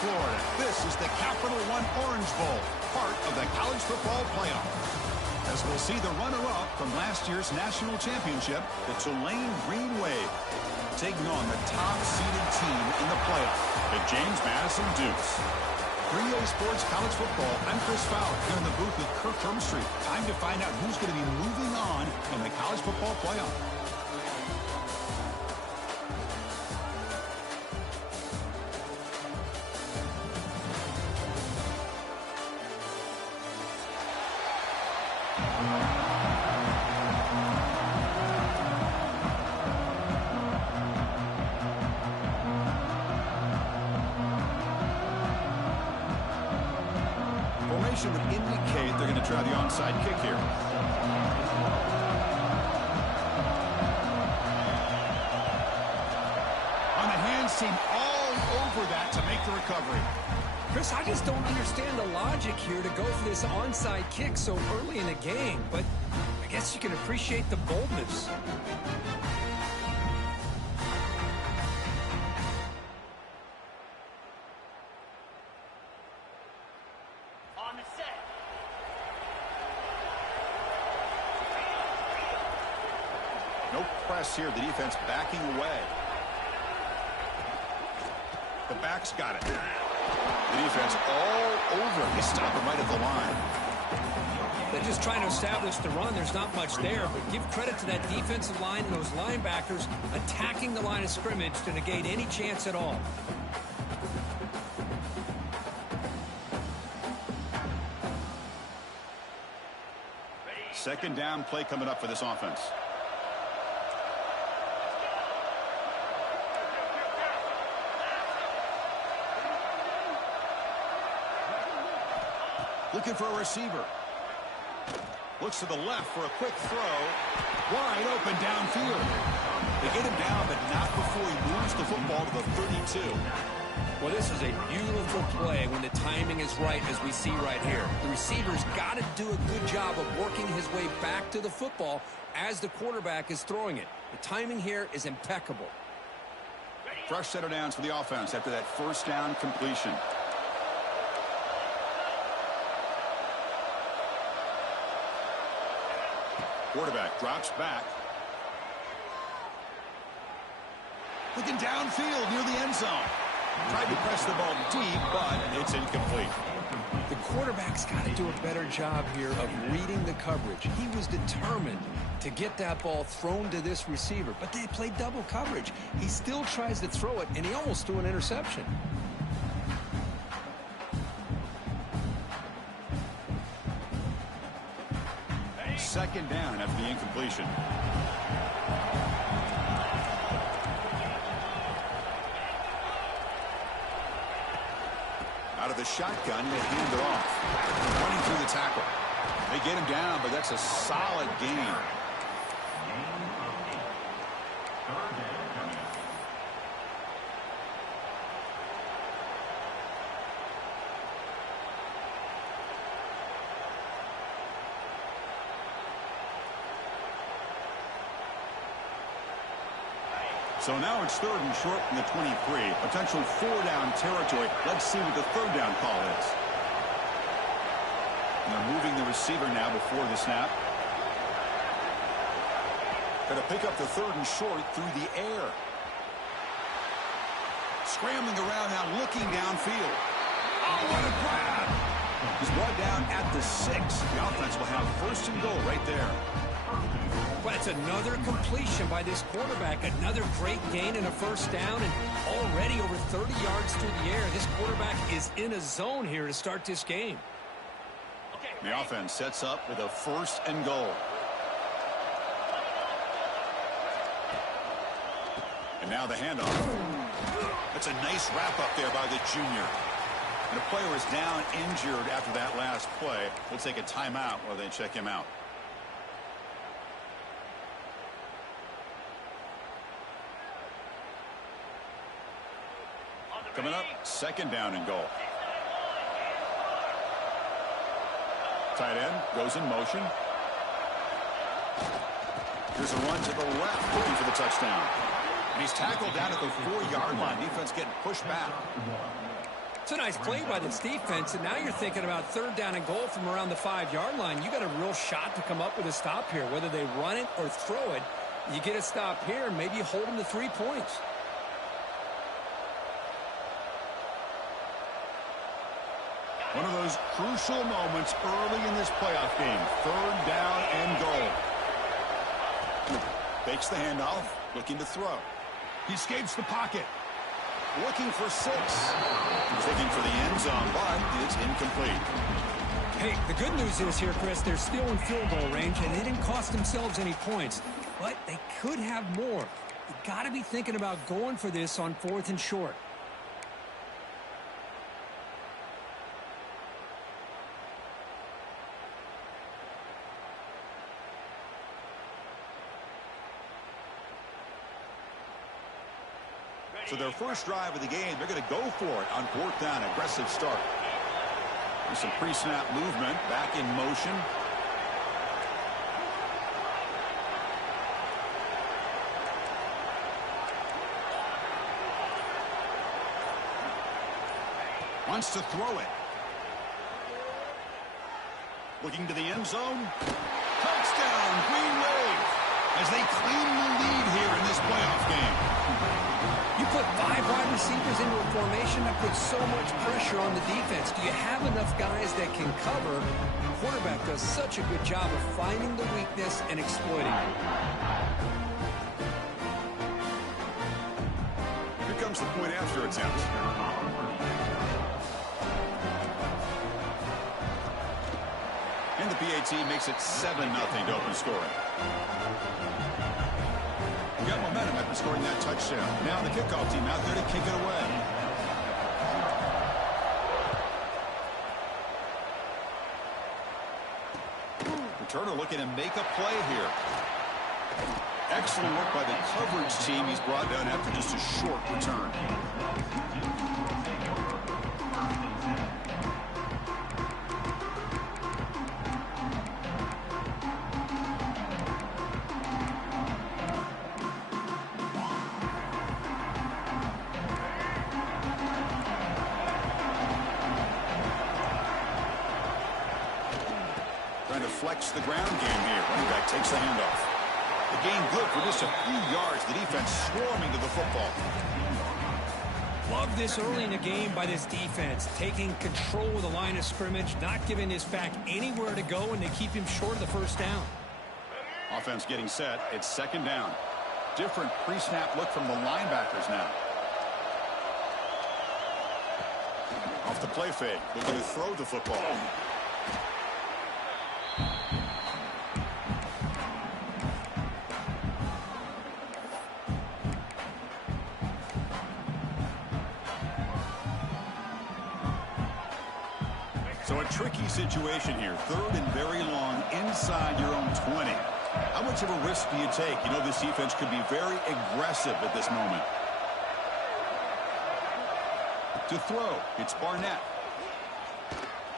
Florida. This is the Capital One Orange Bowl, part of the college football playoff. As we'll see the runner-up from last year's national championship, the Tulane Green Wave, taking on the top-seeded team in the playoff, the James Madison Dukes. 3A Sports College Football, I'm Chris Fowler here in the booth with Kirk Hermstreet. Time to find out who's going to be moving on in the college football playoff. Formation would indicate they're going to try the onside kick here. On the hands team all over that to make the recovery. Chris, I just don't understand the logic here to go for this onside kick so early in the game, but I guess you can appreciate the boldness. On the set. No press here. The defense backing away. The back's got it. The defense all over him. He stopped him right at the line. They're just trying to establish the run. There's not much there, but give credit to that defensive line and those linebackers attacking the line of scrimmage to negate any chance at all. Second down play coming up for this offense. Looking for a receiver. Looks to the left for a quick throw. Wide open downfield. They get him down, but not before he moves the football to the 32. Well, this is a beautiful play when the timing is right, as we see right here. The receiver's got to do a good job of working his way back to the football as the quarterback is throwing it. The timing here is impeccable. Fresh set of downs for the offense after that first down completion. Quarterback drops back. Looking downfield near the end zone. Tried to press the ball deep, but it's incomplete. The quarterback's got to do a better job here of reading the coverage. He was determined to get that ball thrown to this receiver, but they played double coverage. He still tries to throw it, and he almost threw an interception. Second down after the incompletion. Out of the shotgun, he'll hand it off. Running through the tackle. They get him down, but that's a solid gain. So now it's third and short from the 23. Potential four-down territory. Let's see what the third down call is. And they're moving the receiver now before the snap. Going to pick up the third and short through the air. Scrambling around now, looking downfield. Oh, what a grab! He's brought down at the 6. The offense will have first and goal right there. But it's another completion by this quarterback. Another great gain and a first down, and already over 30 yards through the air. This quarterback is in a zone here to start this game. The offense sets up with a first and goal. And now the handoff. That's a nice wrap-up there by the junior. And a player is down injured after that last play. We'll take a timeout while they check him out. Coming up, second down and goal. Tight end goes in motion. Here's a run to the left, looking for the touchdown. And he's tackled down at the 4-yard line. Defense getting pushed back. It's a nice play by this defense, and now you're thinking about 3rd down and goal from around the 5-yard line. You got a real shot to come up with a stop here. Whether they run it or throw it, you get a stop here, and maybe you hold them to 3 points. One of those crucial moments early in this playoff game. 3rd down and goal. Fakes the handoff, looking to throw. He escapes the pocket. Looking for 6. Looking for the end zone, but it's incomplete. Hey, the good news is here, Chris, they're still in field goal range, and they didn't cost themselves any points. But they could have more. You got to be thinking about going for this on 4th and short. So their first drive of the game, they're going to go for it on 4th down. Aggressive start. There's some pre-snap movement. Back in motion. Wants to throw it. Looking to the end zone. Touchdown, Green Wave, as they claim the lead here in this playoff game. You put 5 wide receivers into a formation that puts so much pressure on the defense. Do you have enough guys that can cover? The quarterback does such a good job of finding the weakness and exploiting it. Here comes the point after attempt. And the PAT makes it 7-0 to open scoring. We got momentum after scoring that touchdown. Now the kickoff team out there to kick it away. Returner looking to make a play here. Excellent work by the coverage team. He's brought down after just a short return. Trying to flex the ground game here. Running back takes the handoff. The gain good for just a few yards. The defense swarming to the football. Love this early in the game by this defense. Taking control of the line of scrimmage, not giving this back anywhere to go, and they keep him short of the 1st down. Offense getting set. It's 2nd down. Different pre-snap look from the linebackers now. Off the play fake. Looking to throw the football. So a tricky situation here. 3rd and very long inside your own 20. How much of a risk do you take? You know, this defense could be very aggressive at this moment. To throw, it's Barnett.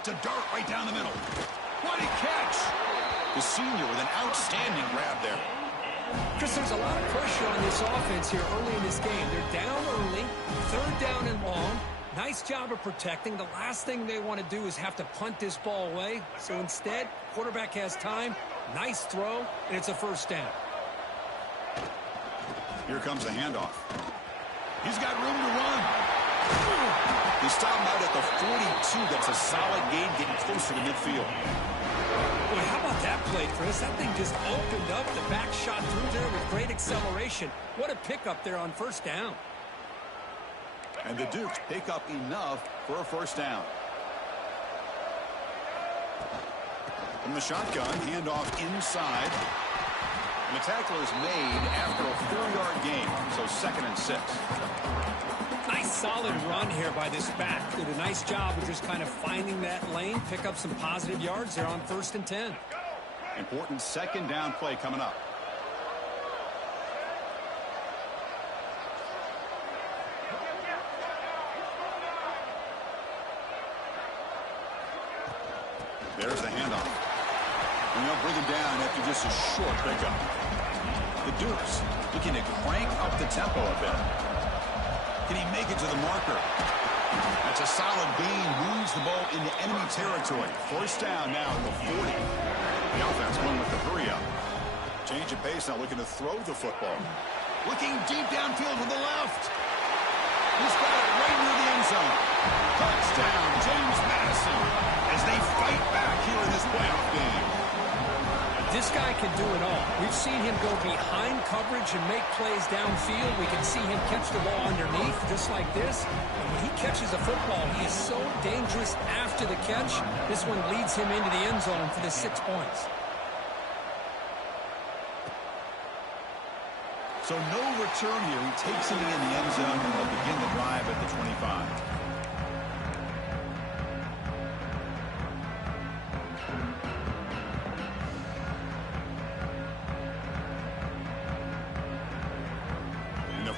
To dart right down the middle. What a catch! The senior with an outstanding grab there. Chris, there's a lot of pressure on this offense here early in this game. They're down early, 3rd down and long. Nice job of protecting. The last thing they want to do is have to punt this ball away. So instead, quarterback has time. Nice throw, and it's a 1st down. Here comes the handoff. He's got room to run. He stopped him out at the 42. That's a solid gain, getting closer to midfield. Boy, how about that play, Chris? That thing just opened up. The back shot through there with great acceleration. What a pickup there on 1st down. And the Dukes pick up enough for a 1st down. From the shotgun, handoff inside. And the tackle is made after a 4-yard gain, so 2nd and 6. Nice solid run here by this back. Did a nice job of just kind of finding that lane, pick up some positive yards there on 1st and 10. Important 2nd down play coming up. There's the handoff. And they'll bring him down after just a short pickup. The Dukes looking to crank up the tempo a bit. Can he make it to the marker? That's a solid gain. Moves the ball into enemy territory. First down now at the 40. The offense going with the hurry up. Change of pace now, looking to throw the football. Looking deep downfield to the left. He's got it right near the end zone. Touchdown, James Madison, as they fight back here in this playoff game. This guy can do it all. We've seen him go behind coverage and make plays downfield. We can see him catch the ball underneath, just like this. And when he catches a football, he is so dangerous after the catch. This one leads him into the end zone for the 6 points. So no return here. He takes it in the end zone, and they'll begin the drive at the 25.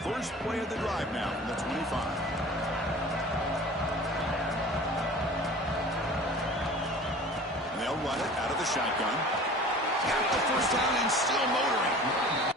First play of the drive now from the 25. And they'll run it out of the shotgun. Got the first down and still motoring.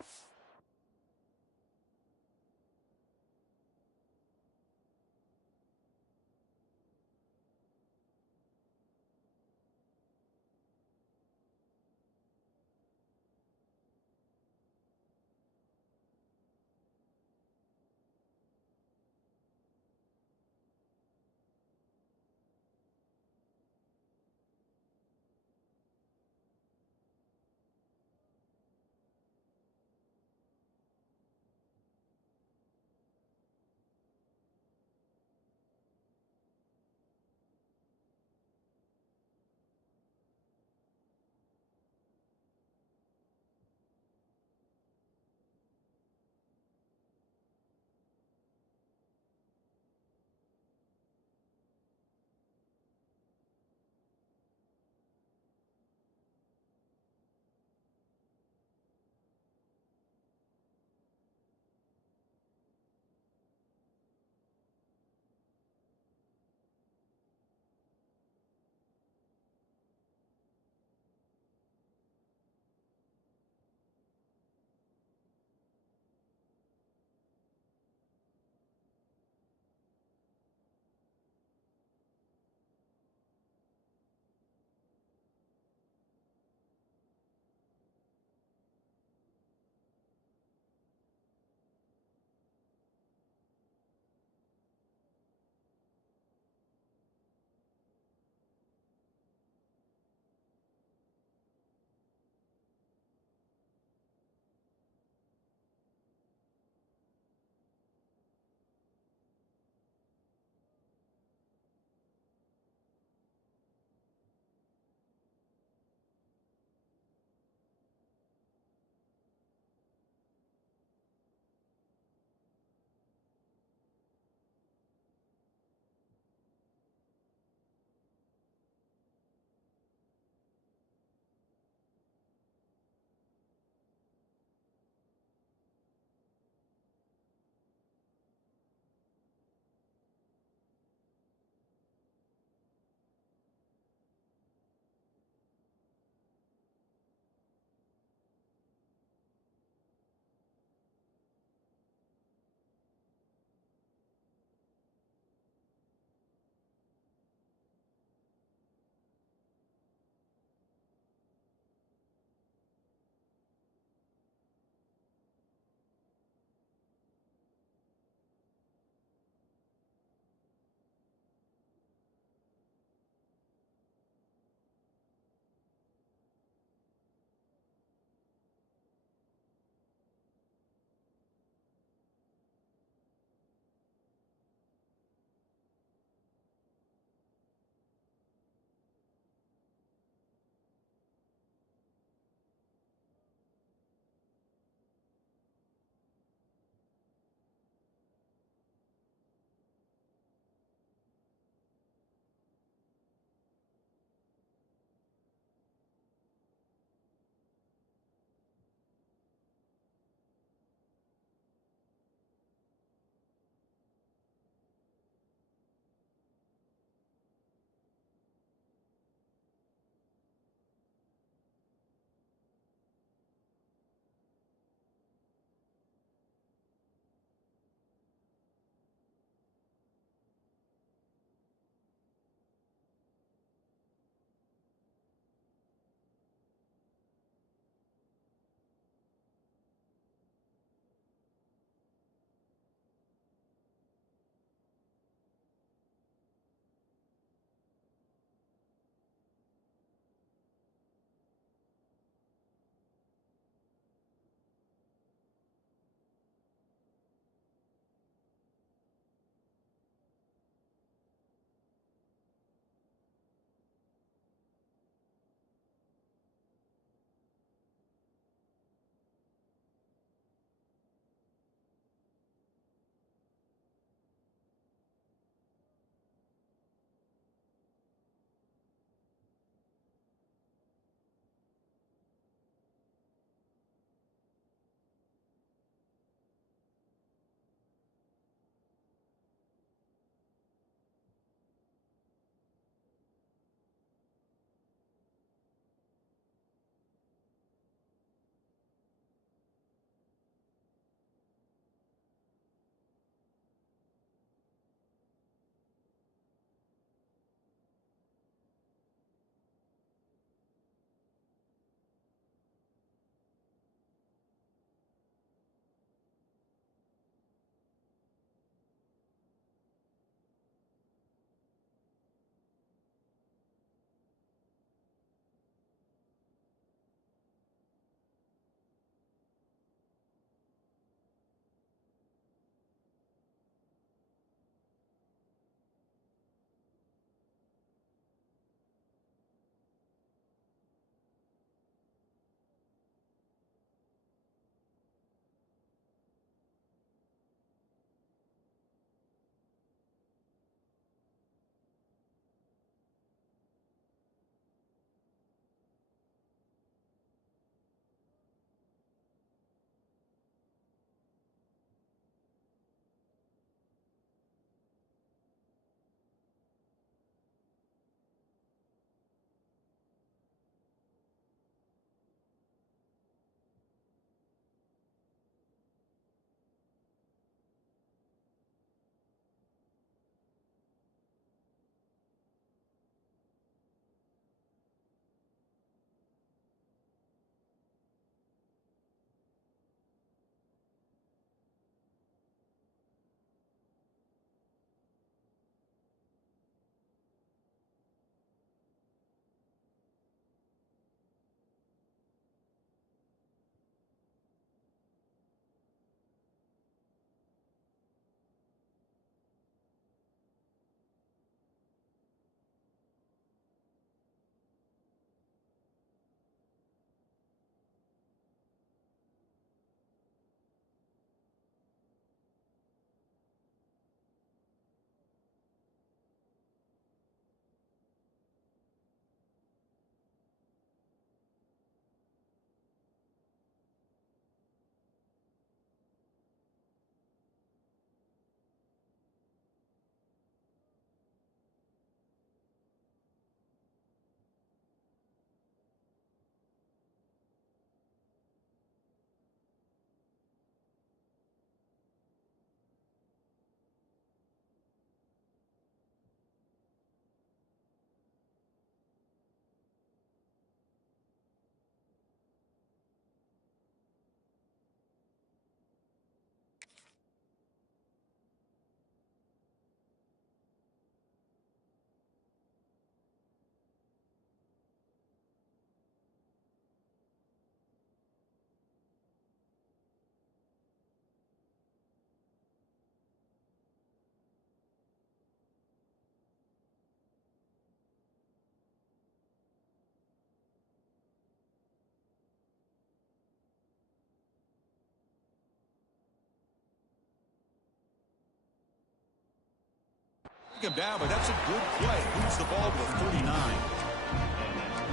Take him down, but that's a good play. Moves the ball to the 39.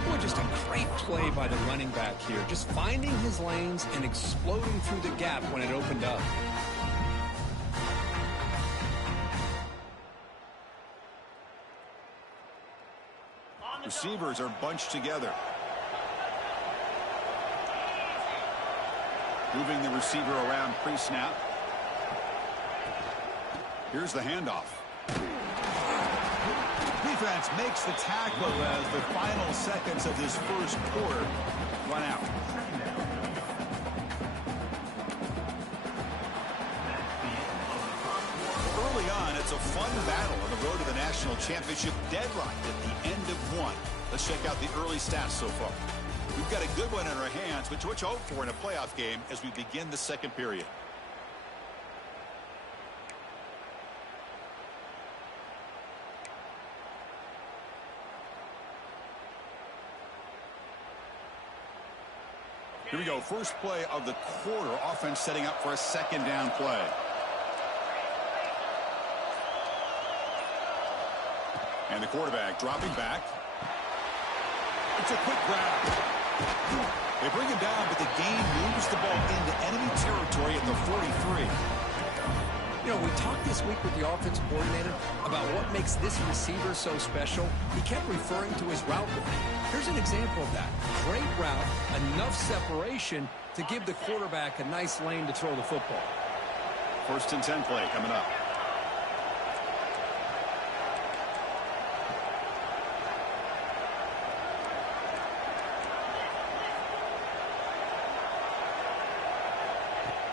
Boy, just a great play by the running back here. Just finding his lanes and exploding through the gap when it opened up. Receivers are bunched together. Moving the receiver around pre-snap. Here's the handoff. Defense makes the tackle as the final seconds of this first quarter run out. Early on, it's a fun battle on the road to the national championship, deadlocked at the end of one. Let's check out the early stats so far. We've got a good one in our hands, but what you hope for in a playoff game as we begin the second period. Here we go. First play of the quarter. Offense setting up for a second down play. And the quarterback dropping back. It's a quick grab. They bring him down, but the game moves the ball into enemy territory at the 43. You know, we talked this week with the offensive coordinator about what makes this receiver so special. He kept referring to his route running. Here's an example of that. Great route, enough separation to give the quarterback a nice lane to throw the football. First and 10 play coming up.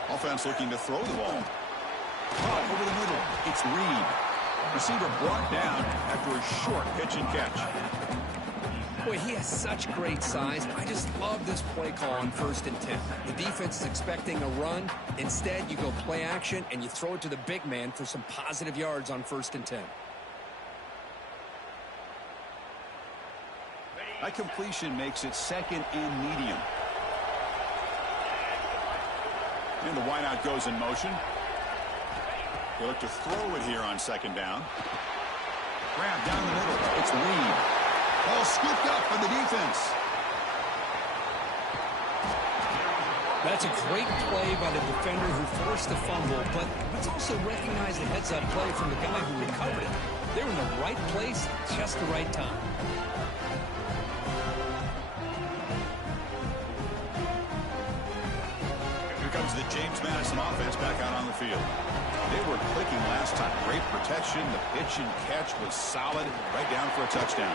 Offense looking to throw the ball. Caught over the middle. It's Reed. Receiver brought down after a short pitch and catch. Boy, he has such great size. I just love this play call on 1st and 10. The defense is expecting a run. Instead, you go play action, and you throw it to the big man for some positive yards on 1st and 10. That completion makes it second and medium. And the wideout goes in motion. They look to throw it here on second down. Grab down the middle. It's Reed. Ball scooped up by the defense. That's a great play by the defender who forced the fumble, but let's also recognize the heads-up play from the guy who recovered it. They're in the right place, just the right time. Here comes the James Madison offense back out on the field. They were clicking last time. Great protection. The pitch and catch was solid. Right down for a touchdown.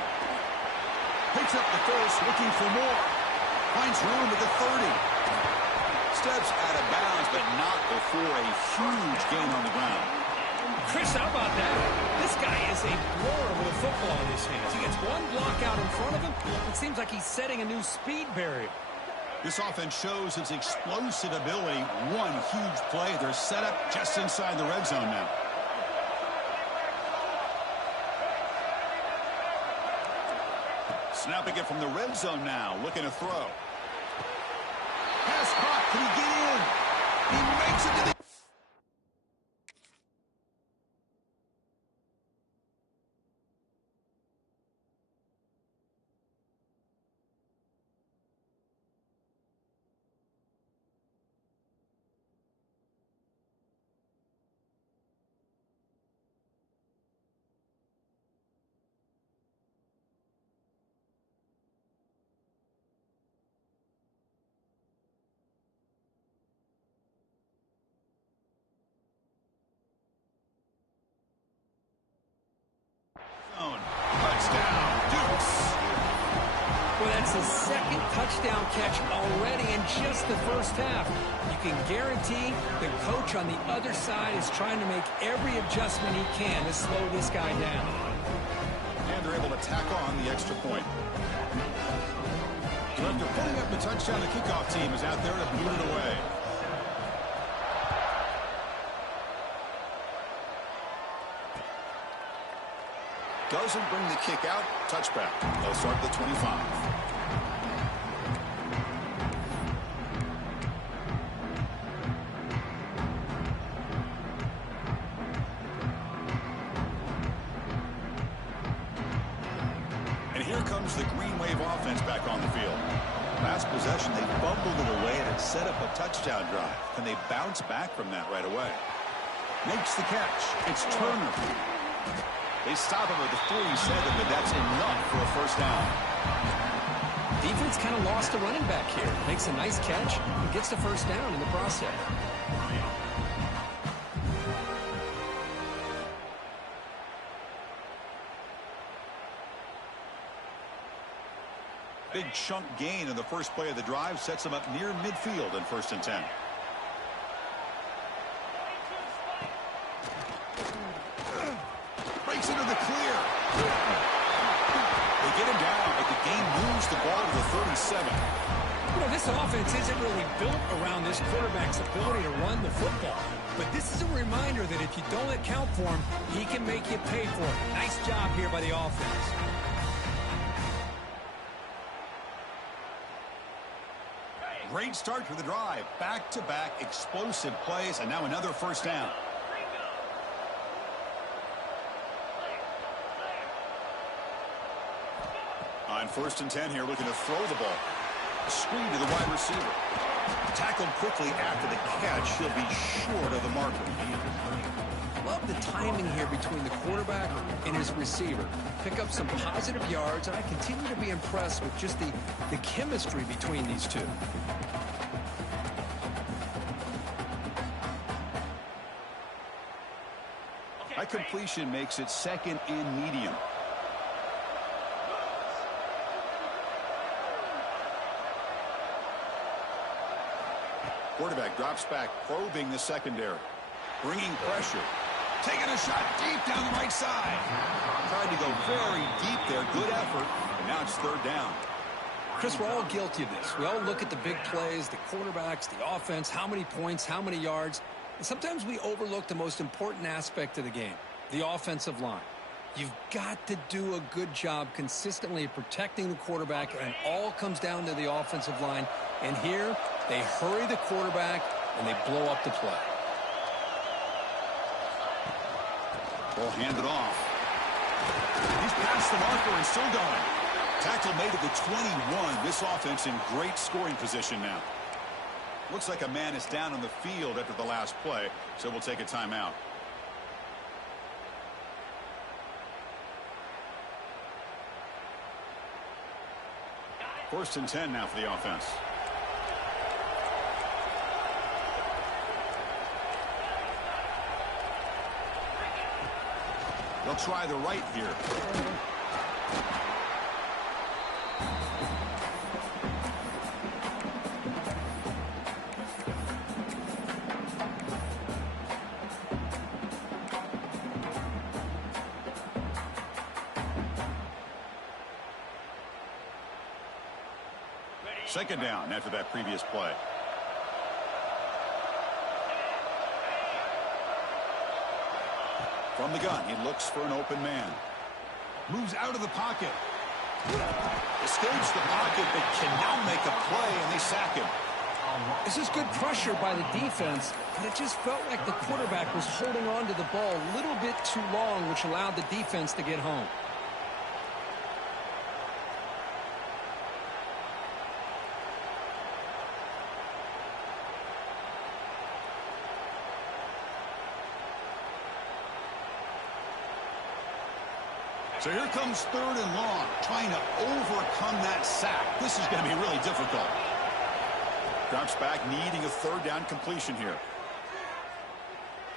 Picks up the first, looking for more. Finds room at the 30. Steps out of bounds, but not before a huge gain on the ground. Chris, how about that? This guy is a blower with a football in his hands. He gets one block out in front of him. It seems like he's setting a new speed barrier. This offense shows its explosive ability. One huge play. They're set up just inside the red zone now. Snapping it from the red zone now. Looking to throw. Pass caught. Can he get in? He makes it to the... Touchdown, Dukes. Well, that's his second touchdown catch already in just the first half. You can guarantee the coach on the other side is trying to make every adjustment he can to slow this guy down. And they're able to tack on the extra point. So after putting up the touchdown, the kickoff team is out there to boot it away. Doesn't bring the kick out. Touchback. They'll start the 25. Here comes the Green Wave offense back on the field. Last possession, they fumbled it away, and it set up a touchdown drive. Can they bounce back from that right away? Makes the catch. It's Turner. They stop him at the 47, but that's enough for a first down. Defense kind of lost a running back here. Makes a nice catch and gets the first down in the process. Big chunk gain in the first play of the drive sets them up near midfield in 1st and 10. Breaks into the clear. They get him down, but the game moves the ball to the 37. You know, this offense isn't really built around this quarterback's ability to run the football. But this is a reminder that if you don't account for him, he can make you pay for it. Nice job here by the offense. Great start for the drive. Back-to-back explosive plays, and now another first down. On 1st and 10 here, looking to throw the ball. A screen to the wide receiver. Tackled quickly after the catch. He'll be short of the marker. Love the timing here between the quarterback and his receiver. Pick up some positive yards, and I continue to be impressed with just the chemistry between these two. High completion makes it 2nd and medium. Quarterback drops back, probing the secondary. Bringing pressure. Taking a shot deep down the right side. Tried to go very deep there. Good effort. And now it's 3rd down. Chris, we're all guilty of this. We all look at the big plays, the quarterbacks, the offense, how many points, how many yards. And sometimes we overlook the most important aspect of the game, the offensive line. You've got to do a good job consistently protecting the quarterback, and it all comes down to the offensive line. And here, they hurry the quarterback, and they blow up the play. Ball handed off. He's past the marker and still going. Tackle made at the 21. This offense in great scoring position now. Looks like a man is down on the field after the last play, so we'll take a timeout. First and 10 now for the offense. They'll try the right here. Second down after that previous play. From the gun, he looks for an open man. Moves out of the pocket. Escapes the pocket, but cannot make a play, and they sack him. This is good pressure by the defense, but it just felt like the quarterback was holding on to the ball a little bit too long, which allowed the defense to get home. So here comes 3rd and long, trying to overcome that sack. This is going to be really difficult. Drops back, needing a 3rd down completion here.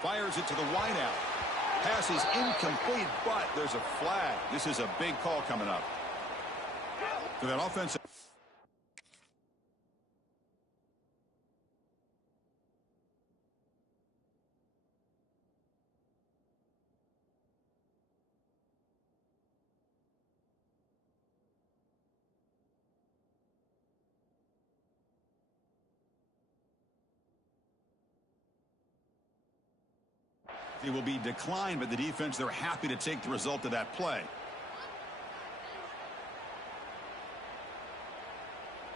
Fires it to the wideout. Pass is incomplete, but there's a flag. This is a big call coming up. For that offensive. It will be declined by the defense. They're happy to take the result of that play.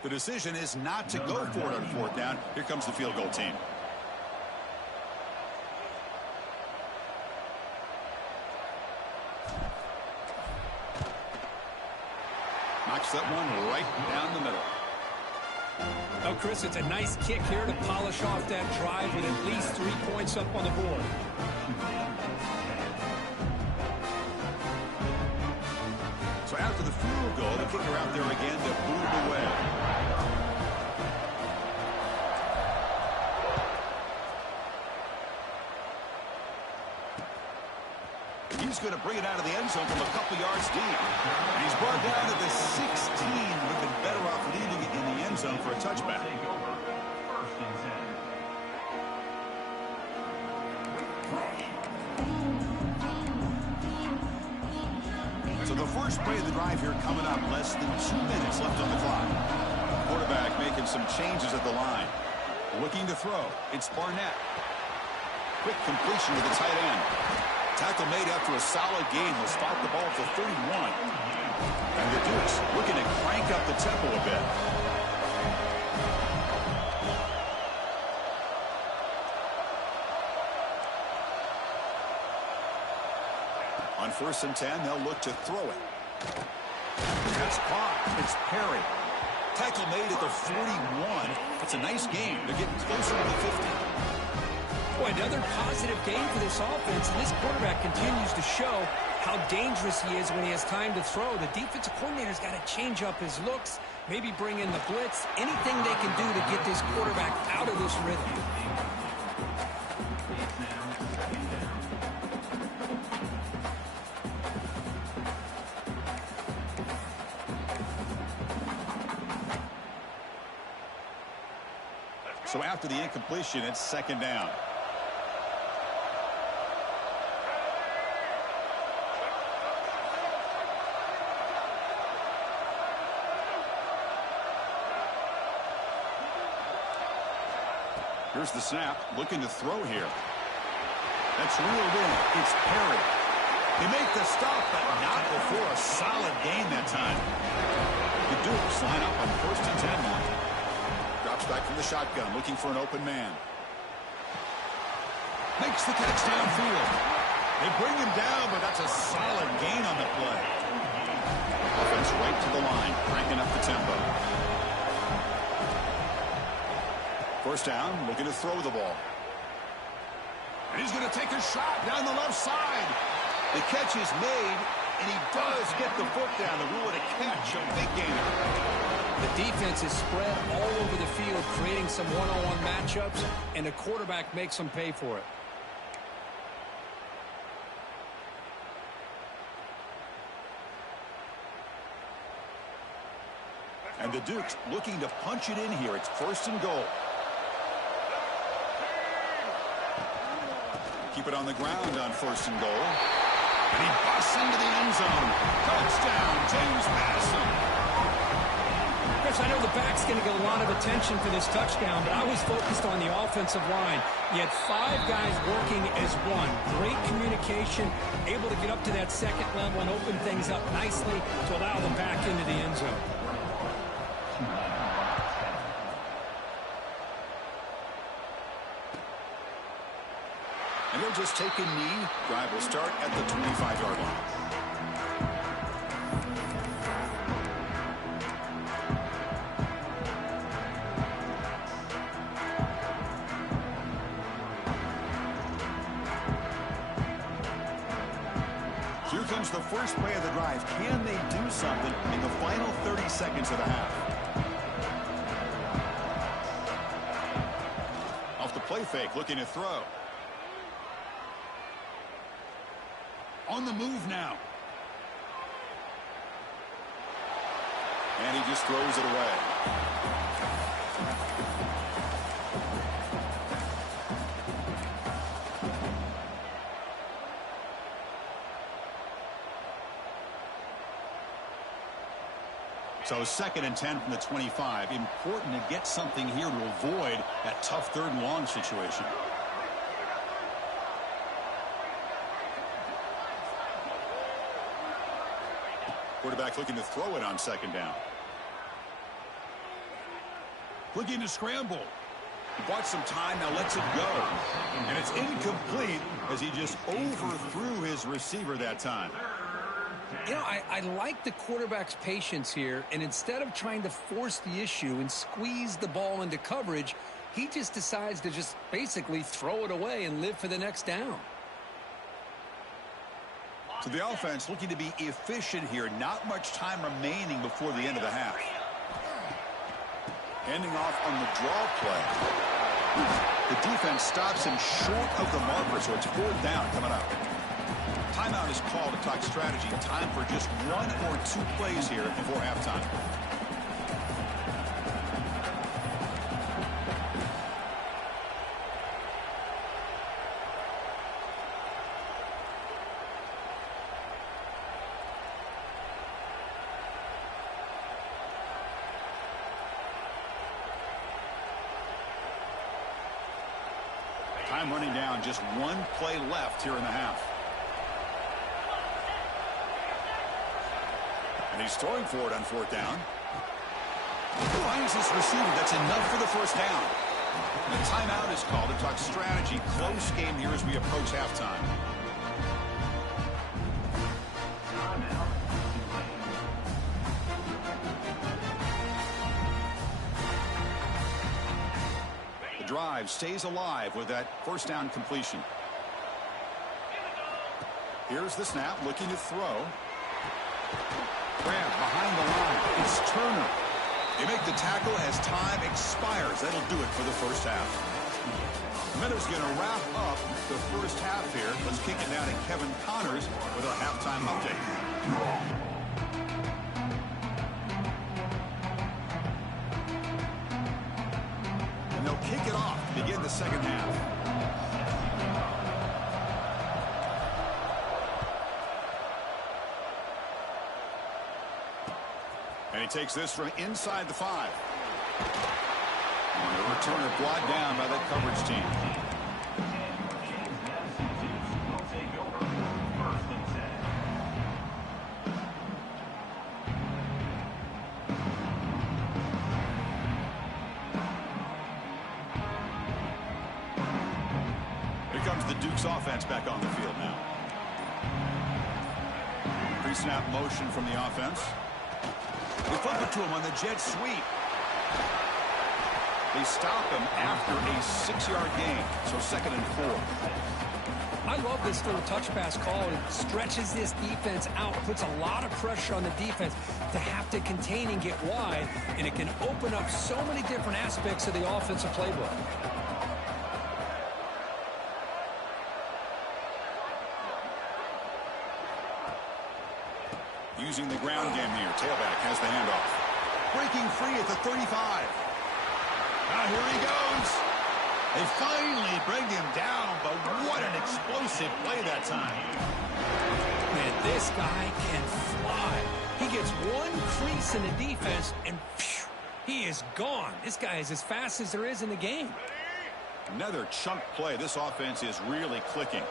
The decision is not to go for it on 4th down. Here comes the field goal team. knocks that one right down the middle. Oh, Chris, it's a nice kick here to polish off that drive with at least 3 points up on the board. So after the field goal, the kicker out there again to boot it away. He's going to bring it out of the end zone from a couple yards deep. And he's brought down to the 16. Would have been better off leaving it in the end zone for a touchback. So the first play of the drive here coming up. Less than 2 minutes left on the clock. Quarterback making some changes at the line. Looking to throw. It's Barnett. Quick completion to the tight end. Tackle made after a solid game. Will spot the ball at the 31. And the Dukes looking to crank up the tempo a bit. On 1st and 10, they'll look to throw it. That's caught. It's Perry. Tackle made at the 41. It's a nice game. They're getting closer to the 50. Boy, another positive game for this offense, and this quarterback continues to show how dangerous he is when he has time to throw. The defensive coordinator's got to change up his looks, maybe bring in the blitz, anything they can do to get this quarterback out of this rhythm. So after the incompletion, it's 2nd down. Here's the snap, looking to throw here. That's reeled in. It's Perry. They make the stop, but not before a solid gain that time. The Dukes line up on 1st and 10 now. Drops back from the shotgun, looking for an open man. Makes the catch downfield. They bring him down, but that's a solid gain on the play. Offense right to the line, cranking up the tempo. 1st down, looking to throw the ball. And he's going to take a shot down the left side. The catch is made, and he does get the foot down to rule it a catch, a big gainer. The defense is spread all over the field, creating some one-on-one matchups, and the quarterback makes them pay for it. And the Dukes looking to punch it in here. It's 1st and goal. Keep it on the ground on 1st and goal. And he busts into the end zone. Touchdown, James Madison. Chris, I know the back's going to get a lot of attention for this touchdown, but I was focused on the offensive line. You had 5 guys working as one. Great communication, able to get up to that 2nd level and open things up nicely to allow them back into the end zone. And they'll just take a knee. Drive will start at the 25-yard line. Here comes the first play of the drive. Can they do something in the final 30 seconds of the half? Off the play fake, looking to throw. On the move now. And he just throws it away. So 2nd and 10 from the 25. Important to get something here to avoid that tough 3rd and long situation. Quarterback looking to throw it on 2nd down. Looking to scramble. He bought some time, now lets it go. And it's incomplete as he just overthrew his receiver that time. You know, I like the quarterback's patience here, and instead of trying to force the issue and squeeze the ball into coverage, he just decides to just basically throw it away and live for the next down. So the offense looking to be efficient here. Not much time remaining before the end of the half. Handing off on the draw play. The defense stops him short of the marker, so it's 4th down coming up. Timeout is called to talk strategy. Time for just 1 or 2 plays here before halftime. Time running down, just 1 play left here in the half. And he's throwing for it on 4th down. Finds his receiver. That's enough for the 1st down. The timeout is called to talk strategy. Close game here as we approach halftime. The drive stays alive with that 1st down completion. Here's the snap, looking to throw. Grab behind the line. It's Turner. They make the tackle as time expires. That'll do it for the 1st half. Miller's going to wrap up the 1st half here. Let's kick it down to Kevin Connors with a halftime update. And they'll kick it off to begin the 2nd half. And he takes this from inside the 5. And the returner brought down by that coverage team. Here comes the Duke's offense back on the field now. Pre-snap motion from the offense. They flip it to him on the jet sweep. They stop him after a 6-yard gain, so 2nd and 4. I love this little touch pass call. It stretches this defense out, puts a lot of pressure on the defense to have to contain and get wide, and it can open up so many different aspects of the offensive playbook. Using the ground game here. Tailback has the handoff. Breaking free at the 35. Now here he goes. They finally bring him down, but what an explosive play that time. Man, this guy can fly. He gets one crease in the defense, and phew, he is gone. This guy is as fast as there is in the game. Another chunk play. This offense is really clicking.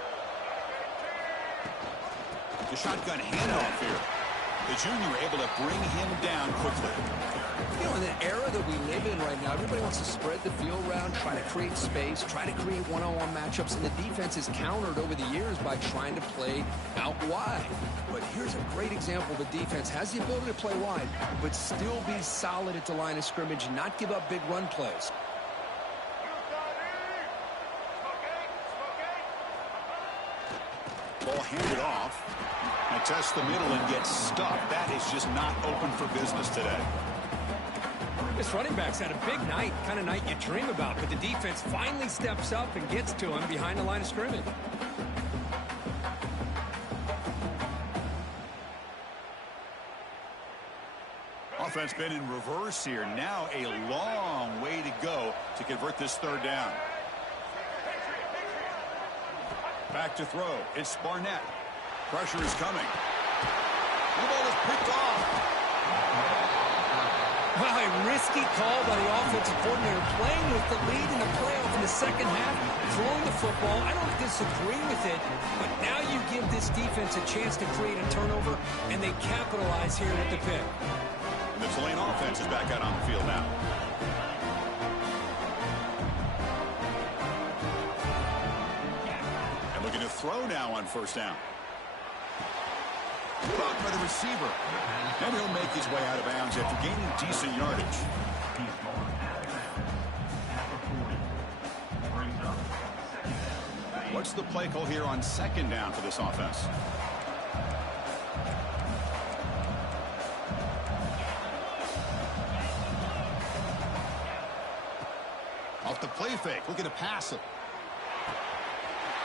The shotgun handoff here. The junior able to bring him down quickly. You know, in the era that we live in right now, everybody wants to spread the field around, try to create space, try to create one-on-one matchups, and the defense is countered over the years by trying to play out wide. But here's a great example. The defense has the ability to play wide, but still be solid at the line of scrimmage, not give up big run plays. Ball handed off. And test the middle and get stuck. That is just not open for business today. This running back's had a big night, kind of night you dream about, but the defense finally steps up and gets to him behind the line of scrimmage. Offense been in reverse here. Now a long way to go to convert this 3rd down. Back to throw. It's Barnett. Pressure is coming. The ball is picked off. Wow, a risky call by the offensive coordinator, playing with the lead in the playoff in the 2nd half, throwing the football. I don't disagree with it, but now you give this defense a chance to create a turnover, and they capitalize here with the pick. The Tulane offense is back out on the field now. And looking to throw now on 1st down. Caught by the receiver. And he'll make his way out of bounds after gaining decent yardage. What's the play call here on second down for this offense? Off the play fake, looking to pass it.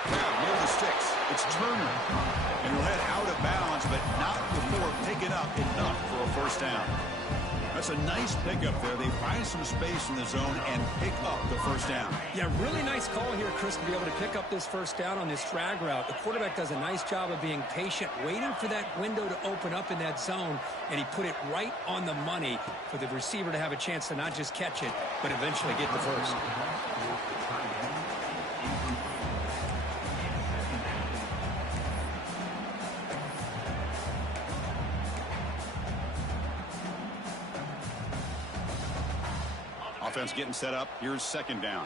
Now, near the sticks. It's Turner. And he'll head out of bounds, but not before picking up enough for a first down. That's a nice pickup there. They find some space in the zone and pick up the first down. Yeah, really nice call here, Chris, to be able to pick up this first down on this drag route. The quarterback does a nice job of being patient, waiting for that window to open up in that zone, and he put it right on the money for the receiver to have a chance to not just catch it, but eventually get the first. Offense getting set up. Here's second down.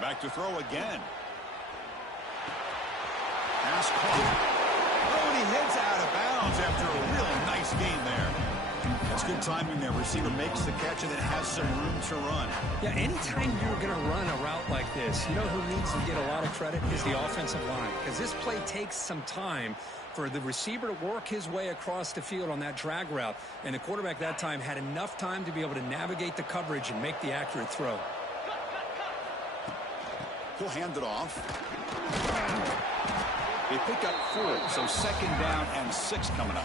Back to throw again. Pass caught. Oh, and he heads out of bounds after a really nice gain there. That's good timing there. Receiver makes the catch and then has some room to run. Yeah, anytime you're going to run a route like this, you know who needs to get a lot of credit is the offensive line, because this play takes some time for the receiver to work his way across the field on that drag route, and the quarterback that time had enough time to be able to navigate the coverage and make the accurate throw. He'll hand it off. They pick up 4, so second down and 6 coming up.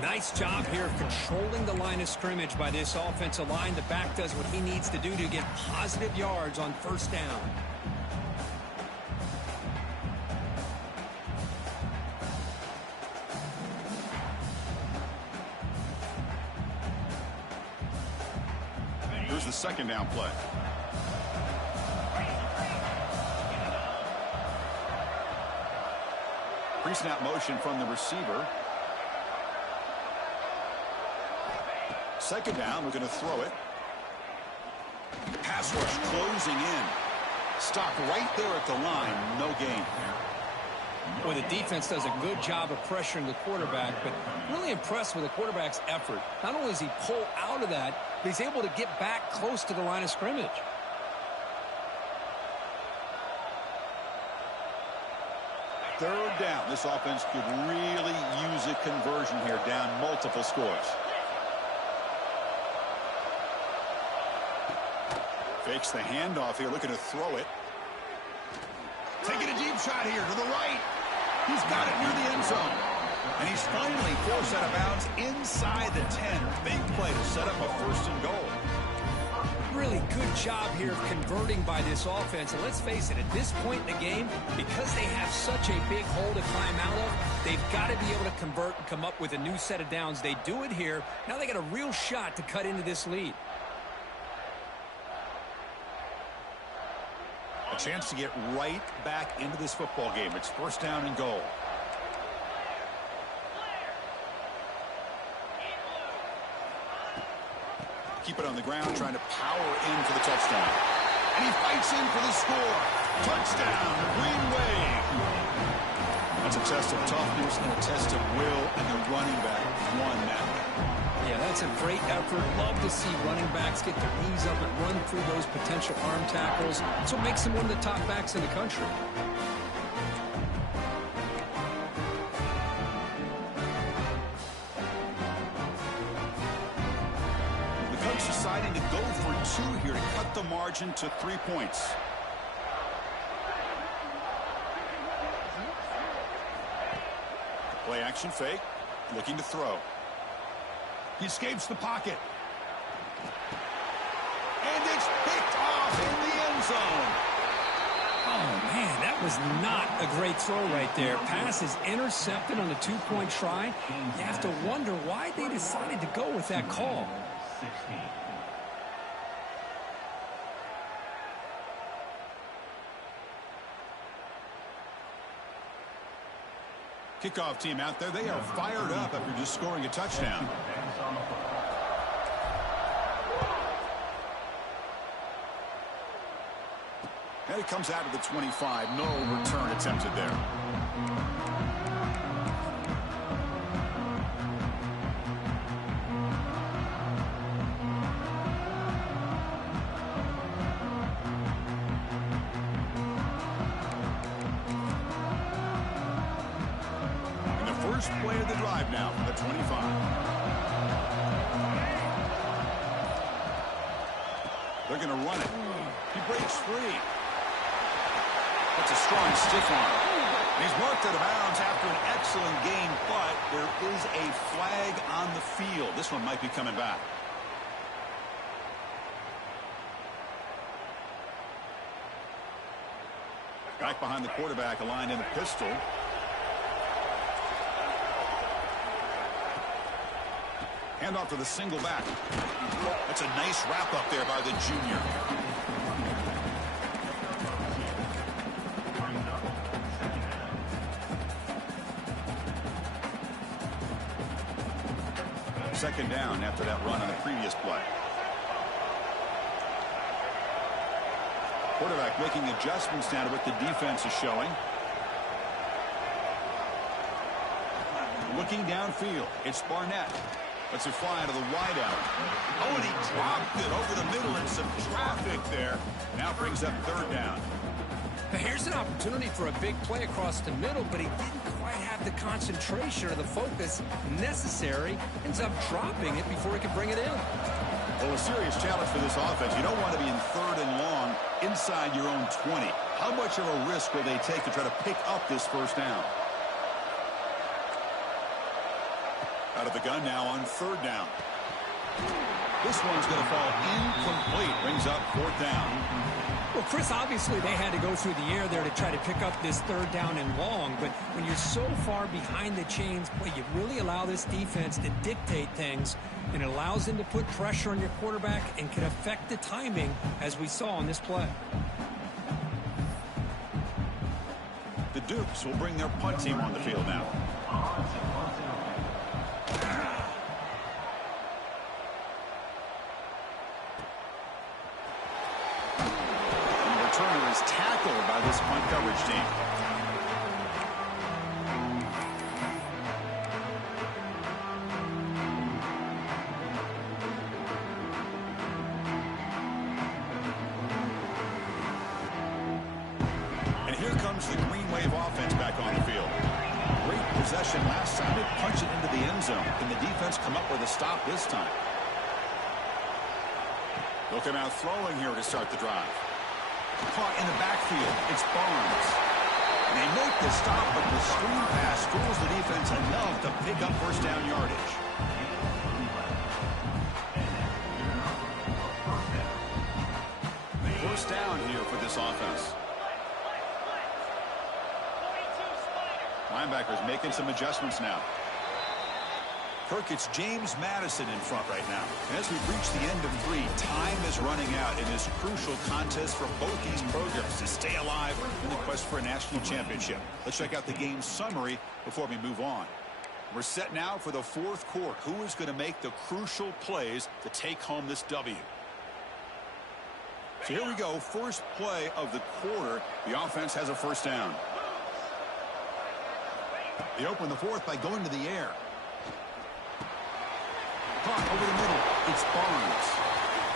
Nice job here of controlling the line of scrimmage by this offensive line. The back does what he needs to do to get positive yards on first down. Here's the second down play. Pre-snap motion from the receiver. Second down, we're going to throw it. Pass rush closing in. Stop right there at the line. No gain. Well, the defense does a good job of pressuring the quarterback, but really impressed with the quarterback's effort. Not only does he pull out of that, but he's able to get back close to the line of scrimmage. Third down. This offense could really use a conversion here, down multiple scores. Fakes the handoff here, looking to throw it. Taking a deep shot here to the right. He's got it near the end zone. And he's finally forced out of bounds inside the 10. Big play to set up a first and goal. Really good job here of converting by this offense. And let's face it, at this point in the game, because they have such a big hole to climb out of, they've got to be able to convert and come up with a new set of downs. They do it here. Now they got a real shot to cut into this lead. A chance to get right back into this football game. It's first down and goal. Keep it on the ground, trying to power in for the touchdown. And he fights in for the score. Touchdown, Green Wave. That's a test of toughness and a test of will, and the running back won that. Yeah, that's a great effort. Love to see running backs get their knees up and run through those potential arm tackles. That's what makes him one of the top backs in the country. The coach deciding to go for 2 here to cut the margin to 3 points. Play action fake, looking to throw. He escapes the pocket. And it's picked off in the end zone. Oh, man, that was not a great throw right there. Pass is intercepted on the 2-point try. You have to wonder why they decided to go with that call. Kickoff team out there, they are fired up after just scoring a touchdown. And it comes out of the 25. No return attempted there. And the first play of the drive now from the 25. They're going to run it. He breaks free. That's a strong stiff arm. He's marked out of bounds after an excellent game, but there is a flag on the field. This one might be coming back. Back behind the quarterback, aligned in the pistol. Hand off to the single back. That's a nice wrap up there by the junior. Second down after that run on the previous play. Quarterback making adjustments now to what the defense is showing. Looking downfield, it's Barnett. Lets it fly out of the wideout. Oh, and he dropped it over the middle and some traffic there. Now brings up third down. Now here's an opportunity for a big play across the middle, but he didn't quite have the concentration or the focus necessary. Ends up dropping it before he could bring it in. Well, a serious challenge for this offense. You don't want to be in third and long inside your own 20. How much of a risk will they take to try to pick up this first down? Out of the gun now on third down. This one's going to fall incomplete. Brings up fourth down. Well, Chris, obviously they had to go through the air there to try to pick up this third down and long. But when you're so far behind the chains, boy, you really allow this defense to dictate things. And it allows them to put pressure on your quarterback and can affect the timing, as we saw on this play. The Dukes will bring their punt team on the field now. Is tackled by this punt coverage team. And here comes the Green Wave offense back on the field. Great possession last time. They punch it into the end zone. Can the defense come up with a stop this time? They'll come out throwing here to start the drive. Caught in the backfield. It's Barnes. And they make the stop, but the screen pass fools the defense enough to pick up first down yardage. First down here for this offense. Linebackers making some adjustments now. Kirk, it's James Madison in front right now. As we've reached the end of 3, time is running out in this crucial contest for both these programs to stay alive in the quest for a national championship. Let's check out the game summary before we move on. We're set now for the fourth quarter. Who is going to make the crucial plays to take home this W? So here we go. First play of the quarter. The offense has a first down. They open the fourth by going to the air. Over the middle, it's Barnes.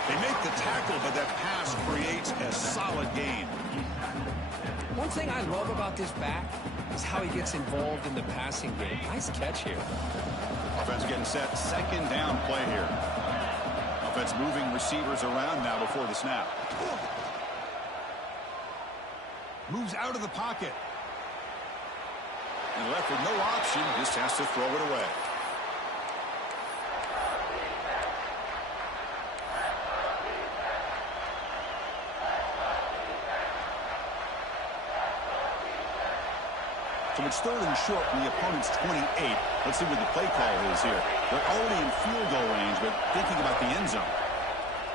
They make the tackle, but that pass creates a solid gain. One thing I love about this back is how he gets involved in the passing game. Nice catch here. Offense getting set. Second down play here. Offense moving receivers around now before the snap. Moves out of the pocket. And left with no option, just has to throw it away. So it's third and short from the opponent's 28. Let's see what the play call is here. They're already in field goal range, but thinking about the end zone.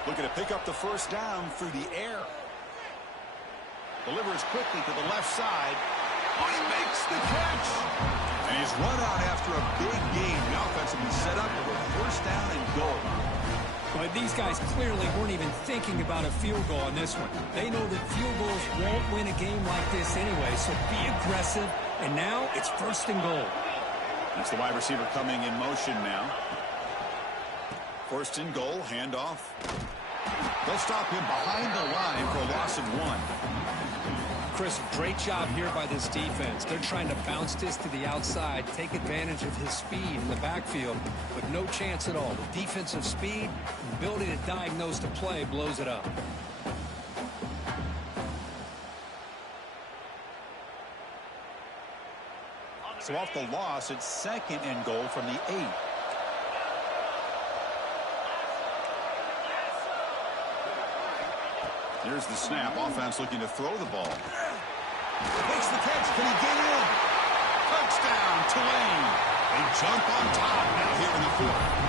Looking to pick up the first down through the air. Delivers quickly to the left side. Oh, he makes the catch. And he's run out after a big gain. The offense will be set up for a first down and goal. But these guys clearly weren't even thinking about a field goal on this one. They know that field goals won't win a game like this anyway, so be aggressive. And now it's 1st and goal. That's the wide receiver coming in motion now. 1st and goal, handoff. They'll stop him behind the line for a loss of 1. Chris, great job here by this defense. They're trying to bounce this to the outside, take advantage of his speed in the backfield, but no chance at all. The defensive speed, ability to diagnose the play, blows it up. So off the loss, it's 2nd and goal from the 8. Here's the snap. Offense looking to throw the ball. Makes the catch. Can he get in? Touchdown, Tulane. They jump on top now here in the 4th.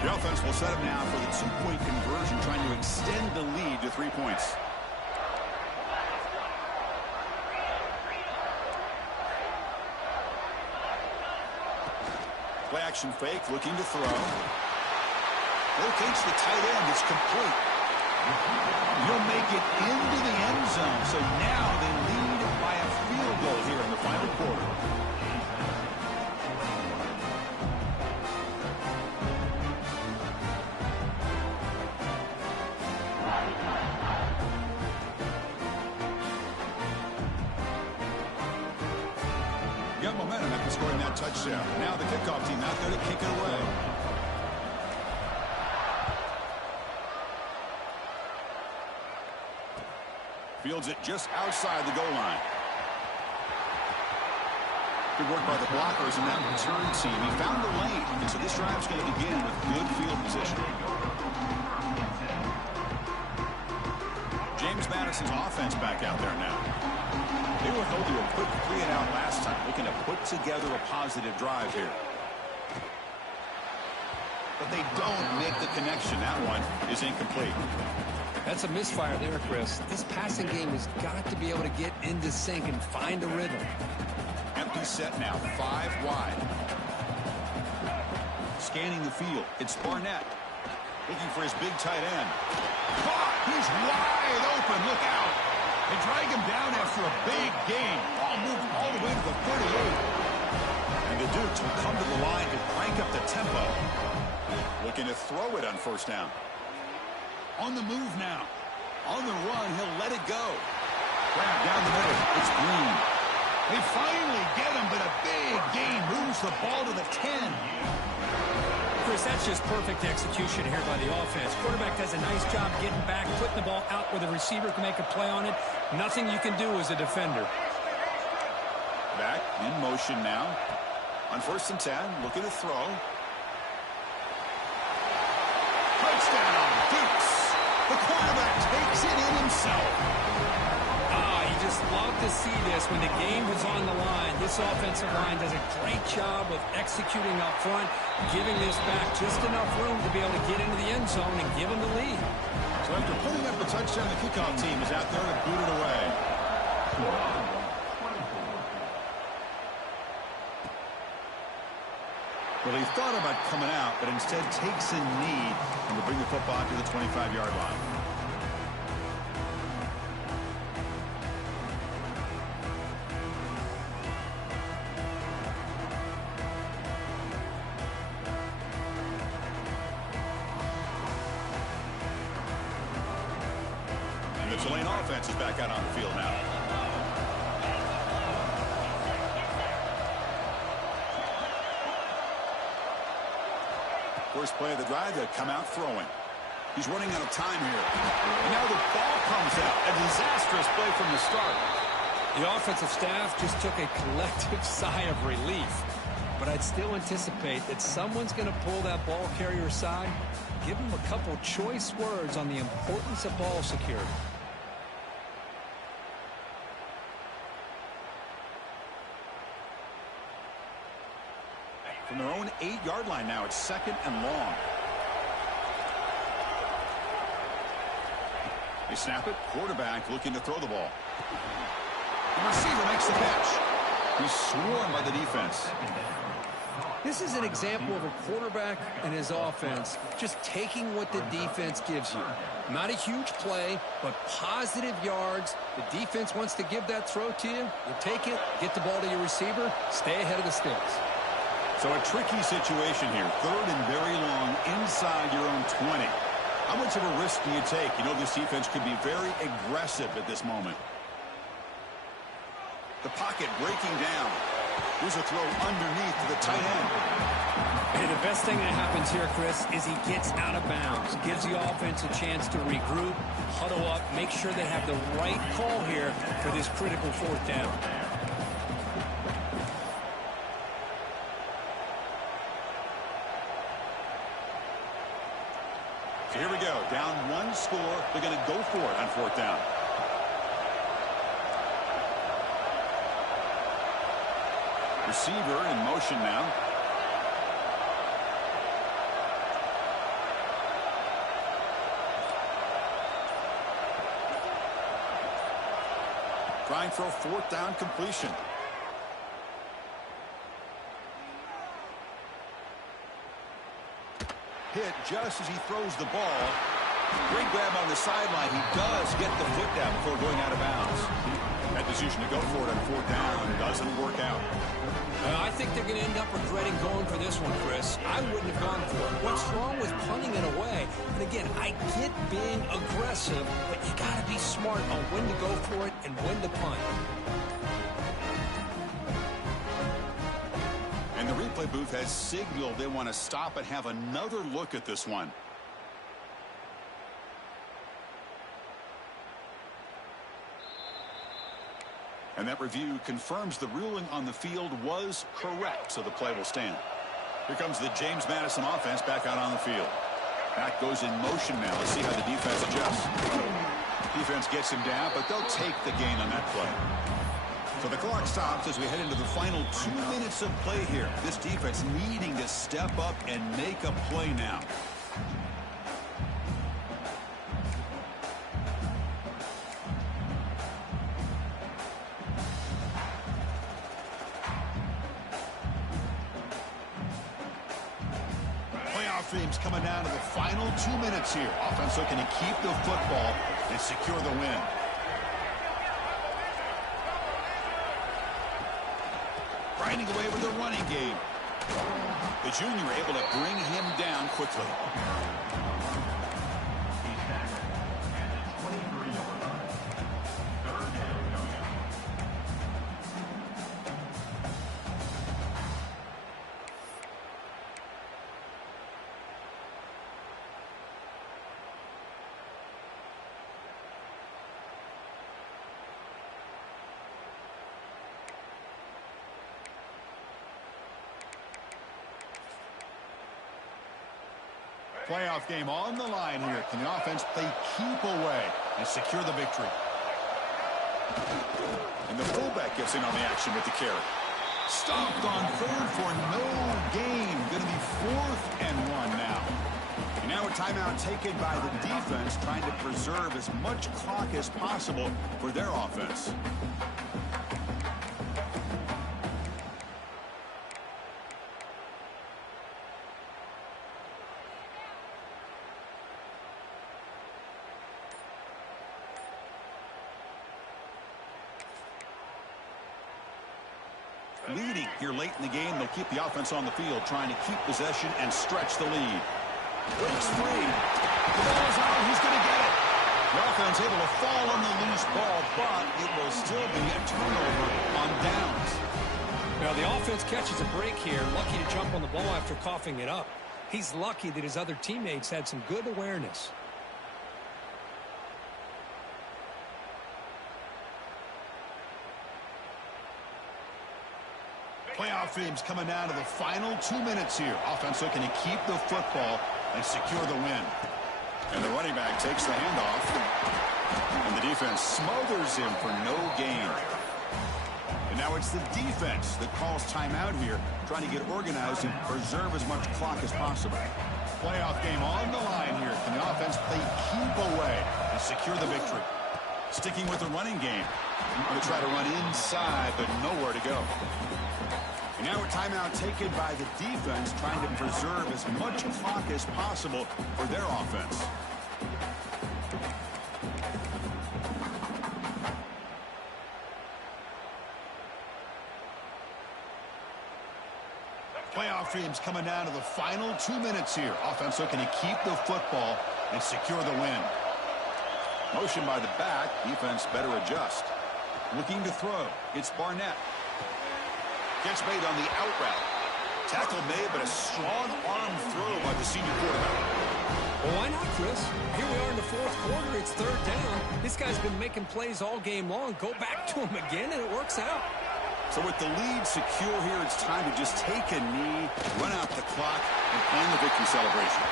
The offense will set up now for the 2-point conversion, trying to extend the lead to 3 points. Play action fake, looking to throw. Locates the tight end. It's complete. He'll make it into the end zone. So now they lead by a field goal here in the final quarter. Got momentum after scoring that touchdown. Now the kickoff team out there to kick it away. Fields it just outside the goal line. Good work by the blockers in that return team. He found the lane, and so this drive's going to begin with good field position. James Madison's offense back out there now. They were held to a quick 3-and-out last time, looking to put together a positive drive here. But they don't make the connection. That one is incomplete. That's a misfire there, Chris. This passing game has got to be able to get into sync and find a rhythm. Empty set now, 5 wide. Scanning the field, it's Barnett. Looking for his big tight end. Caught! He's wide open, look out! They drag him down after a big gain. Ball moved all the way to the 38. And the Dukes will come to the line to crank up the tempo. Looking to throw it on 1st down. On the move now. On the run, he'll let it go. Grab down the middle. It's Green. They finally get him, but a big gain moves the ball to the 10. Chris, that's just perfect execution here by the offense. Quarterback does a nice job getting back, putting the ball out where the receiver can make a play on it. Nothing you can do as a defender. Back in motion now. On 1st and 10, looking to throw. Touchdown, Dukes. The quarterback takes it in himself. You just love to see this when the game was on the line. This offensive line does a great job of executing up front, giving this back just enough room to be able to get into the end zone and give them the lead. So after putting up the touchdown, the kickoff team is out there to boot it away. Well, he thought about coming out, but instead takes a knee and will bring the football to the 25-yard line. And the Tulane offense is back out on the field now. First play of the drive, they come out throwing. He's running out of time here. And now the ball comes out. A disastrous play from the start. The offensive staff just took a collective sigh of relief. But I'd still anticipate that someone's going to pull that ball carrier aside, give him a couple choice words on the importance of ball security. From their own 8-yard line now, it's 2nd and long. They snap it. Quarterback looking to throw the ball. The receiver makes the catch. He's swarmed by the defense. This is an example of a quarterback and his offense just taking what the defense gives you. Not a huge play, but positive yards. The defense wants to give that throw to you. You take it, get the ball to your receiver, stay ahead of the sticks. So a tricky situation here. 3rd and very long inside your own 20. How much of a risk do you take? You know this defense could be very aggressive at this moment. The pocket breaking down. Here's a throw underneath to the tight end. Hey, the best thing that happens here, Chris, is he gets out of bounds. Gives the offense a chance to regroup, huddle up, make sure they have the right call here for this critical 4th down. So here we go. Down 1 score. They're going to go for it on 4th down. Receiver in motion now. Trying for a 4th down completion. Hit just as he throws the ball. Great grab on the sideline. He does get the foot down before going out of bounds. That decision to go for it on 4th down doesn't work out. I think they're going to end up regretting going for this one, Chris. I wouldn't have gone for it. What's wrong with punting it away? And again, I get being aggressive, but you got to be smart on when to go for it and when to punt. And the replay booth has signaled they want to stop and have another look at this one. And that review confirms the ruling on the field was correct, so the play will stand. Here comes the James Madison offense back out on the field. Back goes in motion now. Let's see how the defense adjusts. Defense gets him down, but they'll take the gain on that play. So the clock stops as we head into the final 2 minutes of play here. This defense needing to step up and make a play now. Themes coming down to the final 2 minutes here. Offense looking to keep the football and secure the win. Grinding away with the running game. The junior able to bring him down quickly. Playoff game on the line here. Can the offense play keep away and secure the victory? And the fullback gets in on the action with the carry. Stopped on 3rd for no gain. Going to be 4th and 1 now. And now a timeout taken by the defense, trying to preserve as much clock as possible for their offense. Leading here late in the game, they'll keep the offense on the field, trying to keep possession and stretch the lead. Breaks free. The ball's out. He's going to get it. The offense able to fall on the loose ball, but it will still be a turnover on downs. Now, the offense catches a break here, lucky to jump on the ball after coughing it up. He's lucky that his other teammates had some good awareness. Playoff themes coming down to the final 2 minutes here. Offense looking to keep the football and secure the win. And the running back takes the handoff. And the defense smothers him for no gain. And Now it's the defense that calls timeout here, trying to get organized and preserve as much clock as possible. Playoff game on the line here. Can the offense play keep away and secure the victory? Sticking with the running game. Going to try to run inside, but nowhere to go. And now a timeout taken by the defense, trying to preserve as much clock as possible for their offense. Playoff dreams coming down to the final 2 minutes here. Offense looking to keep the football and secure the win. Motion by the back. Defense better adjust. Looking to throw. It's Barnett. Gets made on the out route. Tackle made, but a strong arm throw by the senior quarterback. Well, why not, Chris? Here we are in the fourth quarter. It's third down. This guy's been making plays all game long. Go back to him again, and it works out. So with the lead secure here, it's time to just take a knee, run out the clock, and plan the victory celebration.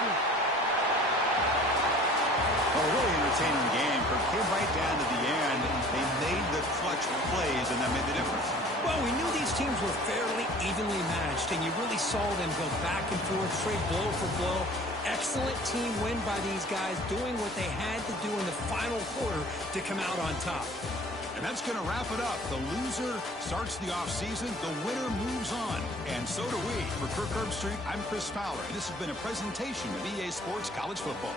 Well, a really entertaining game. It came right down to the end. They made the clutch plays, and that made the difference. Well, we knew these teams were fairly evenly matched, and you really saw them go back and forth, trade blow for blow. Excellent team win by these guys, doing what they had to do in the final quarter to come out on top. And that's going to wrap it up. The loser starts the offseason. The winner moves on. And so do we. For Kirk Herbstreit, I'm Chris Fowler. This has been a presentation of EA Sports College Football.